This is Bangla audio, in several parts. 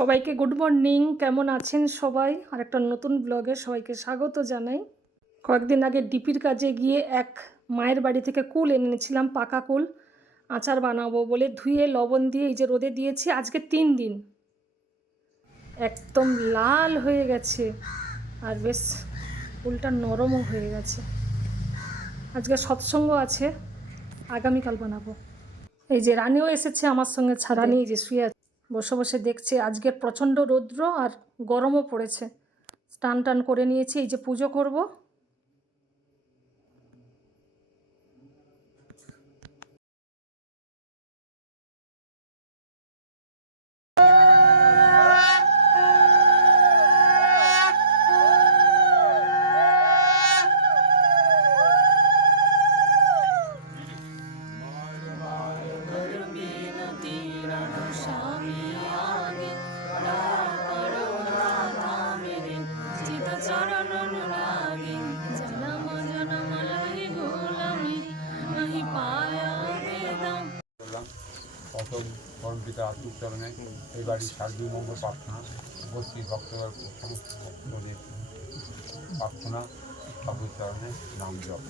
সবাইকে গুড মর্নিং। কেমন আছেন সবাই? আর একটা নতুন ব্লগে সবাইকে স্বাগত জানাই। কয়েকদিন আগে ডিপির কাজে গিয়ে এক মায়ের বাড়ি থেকে কুল এনেছিলাম, পাকা কুল। আচার বানাবো বলে ধুয়ে লবণ দিয়ে এই যে রোদে দিয়েছি, আজকে তিন দিন। একদম লাল হয়ে গেছে। আর বেশ কুলটা নরমও হয়ে গেছে। আজকে সৎসঙ্গ আছে, আগামীকাল বানাবো। এই যে রানীও এসেছে আমার সঙ্গে ছাড়ানি এই যে শুয়ে আছে। বসে বসে দেখছে আজকের প্রচণ্ড রৌদ্র আর গরমও পড়েছে। স্নান টান করে নিয়েছি, এই যে পুজো করব। প্রথম পরমপিতা আত্মচরণে এই বাড়ির সার্বিক মঙ্গল প্রার্থনা। উপস্থিত ভক্তদের সমস্ত ভক্তদের প্রার্থনা ঠাকুর চরণে নাম জপ।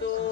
Chaito.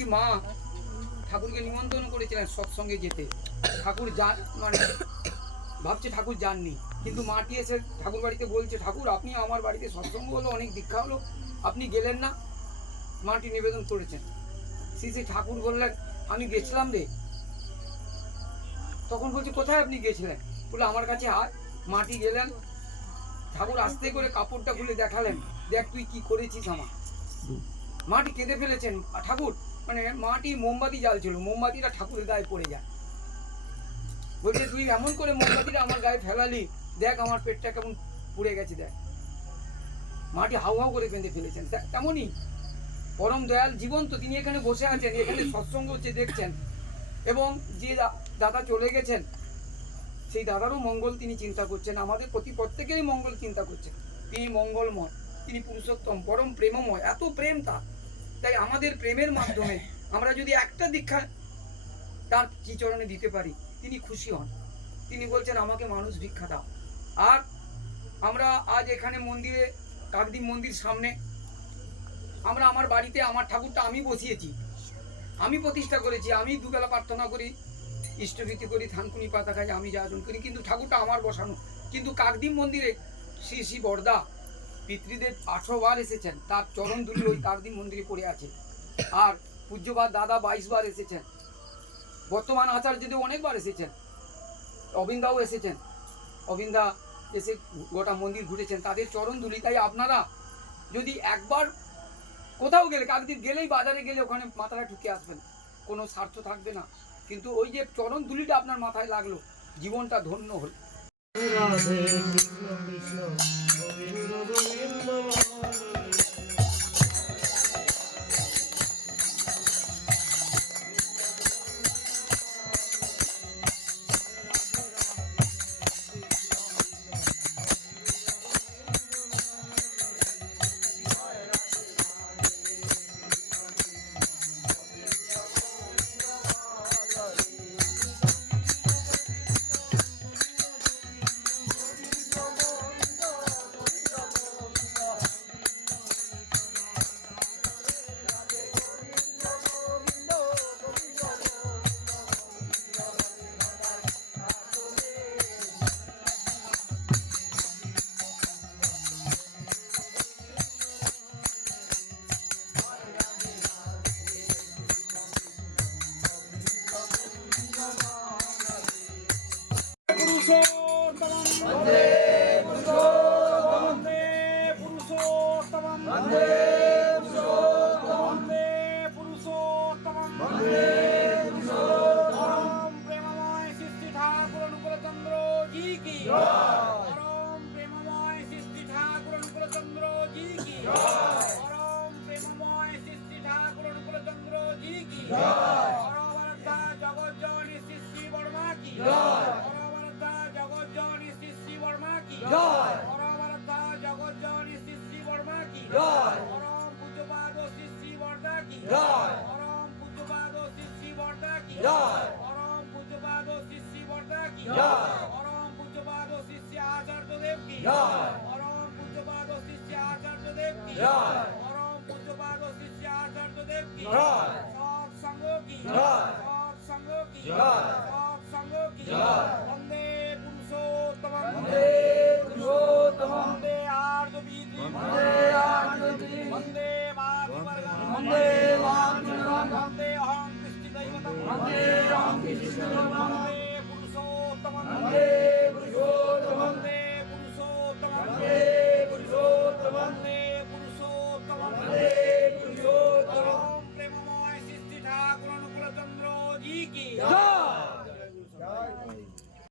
একটি মা? ঠাকুরকে নিমন্ত্রণ করেছিলেন সৎসঙ্গে যেতে। ঠাকুর যান মানে ভাবছে ঠাকুর যাননি। কিন্তু মাটি এসে ঠাকুর বাড়িতে বলছে, ঠাকুর, আপনি আমার বাড়িতে সৎসঙ্গ হলো, অনেক দীক্ষা হলো, আপনি গেলেন না? মাটি নিবেদন করেছেন। শ্রী ঠাকুর বললেন, আমি গেছিলাম রে। তখন বলছে, কোথায় আপনি গেছিলেন? বলে, আমার কাছে আয়। মাটি গেলেন। ঠাকুর আস্তে করে কাপড়টা খুলে দেখালেন। দেখ, তুই কি করেছিস আমার মাটি কেঁদে ফেলেছেন। ঠাকুর মানে মাটি মোমবাতি জ্বালছিল, মোমবাতিটা ঠাকুরের গায়ে পড়ে যায়। বলছে, তুই এমন করে মোমবাতিটা আমার গায়ে ফেলালি, দেখ আমার পেটটা কেমন পুড়ে গেছে, দেখ। মাটি হাউ হাউ করে কেঁদে ফেলেছেন। তেমনই পরম দয়াল জীবন্ত, তিনি এখানে বসে আছেন, এখানে সৎসঙ্গ হচ্ছে, দেখছেন। এবং যে দাদা চলে গেছেন, সেই দাদারও মঙ্গল তিনি চিন্তা করছেন, আমাদের প্রতি প্রত্যেকেরই মঙ্গল চিন্তা করছেন। তিনি মঙ্গলময়, তিনি পুরুষোত্তম, পরম প্রেমময়, এত প্রেম তার। তাই আমাদের প্রেমের মাধ্যমে আমরা যদি একটা দীক্ষা তার চরণে দিতে পারি, তিনি খুশি হন। তিনি বলছেন, আমাকে মানুষ ভিক্ষা দাও। আর আমরা আজ এখানে মন্দিরে, কাকদ্বীপ মন্দির সামনে, আমরা আমার বাড়িতে আমার ঠাকুরটা আমি বসিয়েছি। আমি প্রতিষ্ঠা করেছি, আমি দুবেলা প্রার্থনা করি, ইষ্টভীতি করি, থানকুনি পাতা খাই আমি যাজন করি, কিন্তু ঠাকুরটা আমার বসানো। কিন্তু কাকদ্বীপ মন্দিরে শ্রী শ্রী বরদা পিতৃদেব আঠারো বার এসেছেন। তার চরণ দুলি ওই কাকদ্বীপ মন্দিরে পড়ে আছে। আর পূজ্যবাদ দাদা বাইশ বার এসেছেন। বর্তমান আচার্যদেব অনেকবার এসেছেন। অবিন্দাও এসেছেন। অবিন্দা এসে গোটা মন্দির ঘুরেছেন। তাদের চরণ দুলি তাই আপনারা যদি একবার কোথাও গেলে, কাকদ্বীপ গেলেই বাজারে গেলে ওখানে মাথাটা ঠুকে আসবেন। কোনো স্বার্থ থাকবে না। কিন্তু ওই যে চরণ দুলিটা আপনার মাথায় লাগল, জীবনটা ধন্য হল। রাধে কৃষ্ণ কৃষ্ণ গোবিন্দ গোবিন্দ say কি পরম পূজ্যপাদ শ্রী শ্রী বর্দা কি পরম পূজ্যপাদ শ্রী শ্রী বর্দা কি পরম পূজ্যপাদ শ্রী শ্রী বর্দা কি পরম পূজ্যপাদ শ্রী শ্রী আচার্য দেব কি পরম পূজ্যপাদ শ্রী শ্রী আচার্য দেব কি পরম পূজ্যপাদ শ্রী শ্রী আচার্য দেব কি সৎ সঙ্গ কি